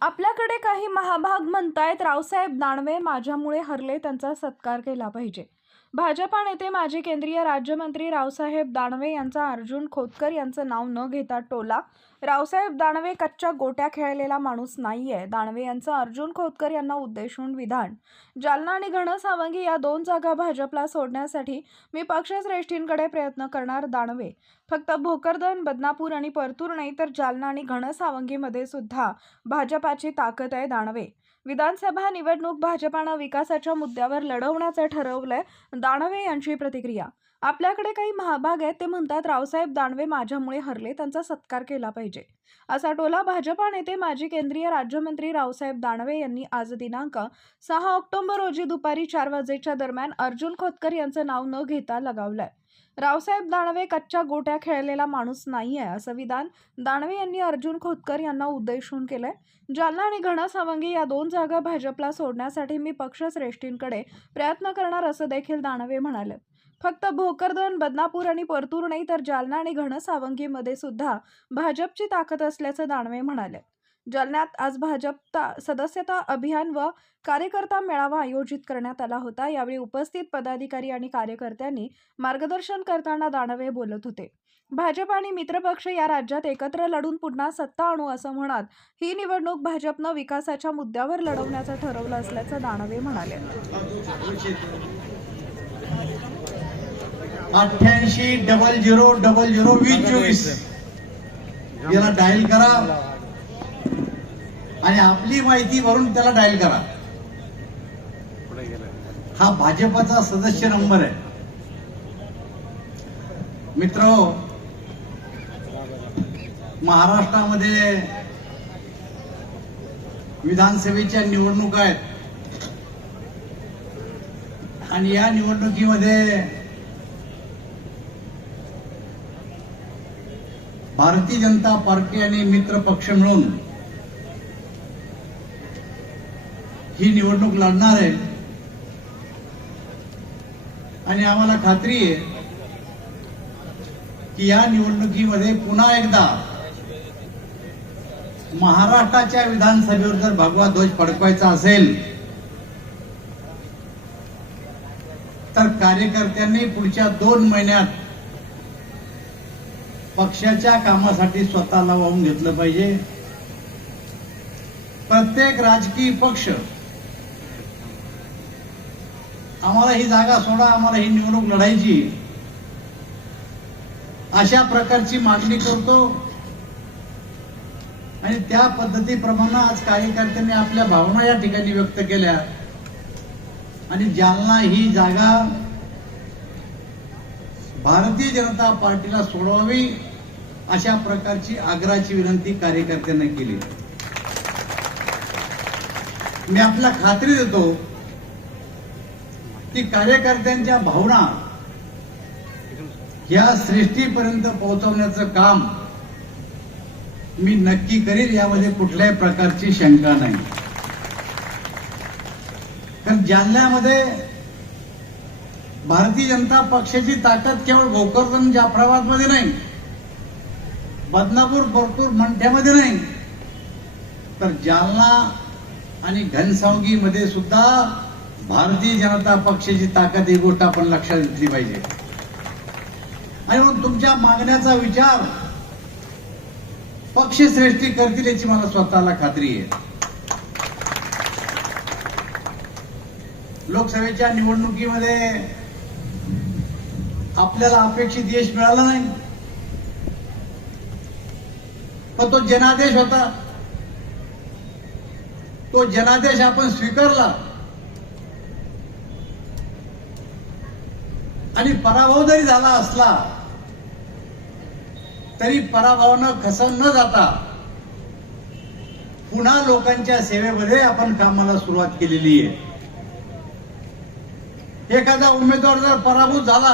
आपल्याकडे काही महाभाग म्हणतायत. रावसाहेब दानवे माझ्यामुळे हरले त्यांचा सत्कार केला पाहिजे. भाजपा नेते माजी केंद्रीय राज्यमंत्री रावसाहेब दानवे यांचा अर्जुन खोतकर यांचं नाव न घेता टोला. रावसाहेब दानवे कच्च्या गोट्या खेळलेला माणूस नाहीये. दानवे यांचं अर्जुन खोतकर यांना उद्देशून विधान. जालना आणि घनसावंगी या दोन जागा भाजपला सोडण्यासाठी मी पक्षश्रेष्ठींकडे प्रयत्न करणार दानवे. फक्त भोकरदन बदनापूर आणि परतूर नाही तर जालना आणि घनसावंगीमध्ये सुद्धा भाजपाची ताकद आहे दानवे. विधानसभा निवडणूक भाजपानं विकासाच्या मुद्द्यावर लढवण्याचं ठरवलंय. दानवे यांची प्रतिक्रिया. आपल्याकडे काही महाभाग आहेत ते म्हणतात रावसाहेब दानवे माझ्यामुळे हरले त्यांचा सत्कार केला पाहिजे. असा टोला भाजपा नेते माजी केंद्रीय राज्यमंत्री रावसाहेब दानवे यांनी आज दिनांक सहा ऑक्टोबर रोजी दुपारी चार वाजेच्या दरम्यान अर्जुन खोतकर यांचं नाव न घेता लगावलंय. रावसाहेब दानवे कच्च्या गोट्या खेळलेला माणूस नाही आहे असं विधान दानवे यांनी अर्जुन खोतकर यांना उद्देशून केलंय. जालना आणि घनसावंगी या दोन जागा भाजपला सोडण्यासाठी मी पक्षश्रेष्ठींकडे प्रयत्न करणार असं देखील दानवे म्हणाले. फक्त भोकरदन बदनापूर आणि परतूर नाही तर जालना आणि घणसावंगीमध्ये सुद्धा भाजपची ताकद असल्याचं दानवे म्हणाले. जालन्यात आज भाजपचा सदस्यता अभियान व कार्यकर्ता मेळावा आयोजित करण्यात आला होता. यावेळी उपस्थित पदाधिकारी आणि कार्यकर्त्यांनी मार्गदर्शन करताना दानवे बोलत होते. भाजप आणि मित्रपक्ष या राज्यात एकत्र लढून पुन्हा सत्ता आणू असं म्हणत ही निवडणूक भाजपनं विकासाच्या मुद्द्यावर लढवण्याचं ठरवलं असल्याचं दानवे म्हणाले. अठ्ठ्याऐंशी डबल झिरो डबल झिरो वीस चोवीस. याला डायल करा. आणि आपली माहिती भरून त्याला डायल करा. हा भाजपचा सदस्य नंबर आहे. मित्र महाराष्ट्रामध्ये विधानसभेच्या निवडणुका आहेत. आणि या निवडणुकीमध्ये भारतीय जनता पार्टी आणि मित्र पक्ष मिळून ही निवडणूक लढणार आहे. आणि आम्हाला खात्री आहे की या निवडणुकीमध्ये पुन्हा एकदा महाराष्ट्राच्या विधानसभेवर जर भगवा ध्वज फडकवायचा असेल तर कार्यकर्त्यांनी पुढच्या दोन महिन्यात पक्षाच्या कामासाठी स्वतःला वाहून घेतलं पाहिजे. प्रत्येक राजकीय पक्ष आम्हाला ही जागा सोडा आम्हाला ही निवडणूक लढायची अशा प्रकारची मागणी करतो. आणि त्या पद्धतीप्रमाणे आज कार्यकर्त्यांनी आपल्या भावना या ठिकाणी व्यक्त केल्या. आणि जालना ही जागा भारतीय जनता पार्टीला सोडवावी अशा प्रकारची आग्रहाची विनंती कार्यकर्त्यांना केली. मी आपल्याला खात्री देतो की कार्यकर्त्यांच्या भावना या सृष्टीपर्यंत पोहोचवण्याचं काम मी नक्की करील यामध्ये कुठल्याही प्रकारची शंका नाही. कारण जालन्यामध्ये भारतीय जनता पक्षाची ताकद केवळ भोकरदन जाफराबादमध्ये नाही बदनापूर परतूर मंठ्यामध्ये नाही तर जालना आणि घनसावंगी मध्ये सुद्धा भारतीय जनता पक्षाची ताकद ही गोष्ट आपण लक्षात घेतली पाहिजे. आणि म्हणून तुमच्या मागण्याचा विचार पक्षश्रेष्ठी करतील याची मला स्वतःला खात्री आहे. लोकसभेच्या निवडणुकीमध्ये आपल्याला अपेक्षित यश मिळालं नाही. पण तो जनादेश होता. तो जनादेश आपण स्वीकारला. आणि पराभव जरी झाला असला तरी पराभवानं खसन न जाता पुन्हा लोकांच्या सेवेमध्ये आपण कामाला सुरुवात केलेली आहे. एखादा उमेदवार जर पराभूत झाला